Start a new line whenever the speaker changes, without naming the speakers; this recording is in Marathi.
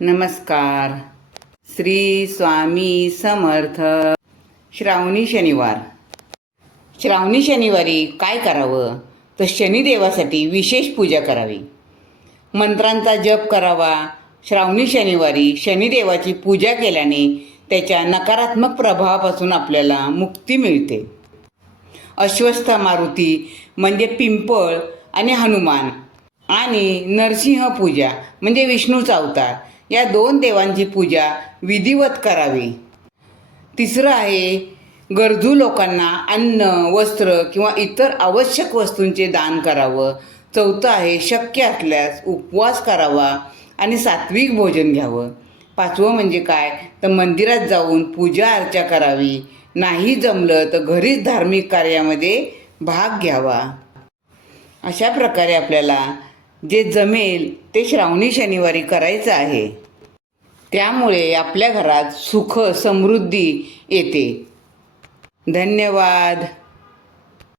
नमस्कार. श्री स्वामी समर्थ. श्रावणी शनिवार. श्रावणी शनिवारी काय करावं? तर शनिदेवासाठी विशेष पूजा करावी. मंत्रांचा जप करावा. श्रावणी शनिवारी शनिदेवाची पूजा केल्याने त्याच्या नकारात्मक प्रभावापासून आपल्याला मुक्ती मिळते. अश्वस्थ मारुती म्हणजे पिंपळ आणि हनुमान आणि नरसिंह पूजा म्हणजे विष्णूचा अवतार. या दोन देवांची पूजा विधिवत करावी. तिसरं आहे गरजू लोकांना अन्न वस्त्र किंवा इतर आवश्यक वस्तूंचे दान करावं. चौथं आहे शक्य असल्यास उपवास करावा आणि सात्विक भोजन घ्यावं. पाचवं म्हणजे काय? तर मंदिरात जाऊन पूजा अर्चा करावी. नाही जमलं तर घरीच धार्मिक कार्यामध्ये भाग घ्यावा. अशा प्रकारे आपल्याला जे जमेल ते श्रावणी शनिवारी करायचं आहे. त्यामुळे आपल्या घरात सुख समृद्धी येते. धन्यवाद.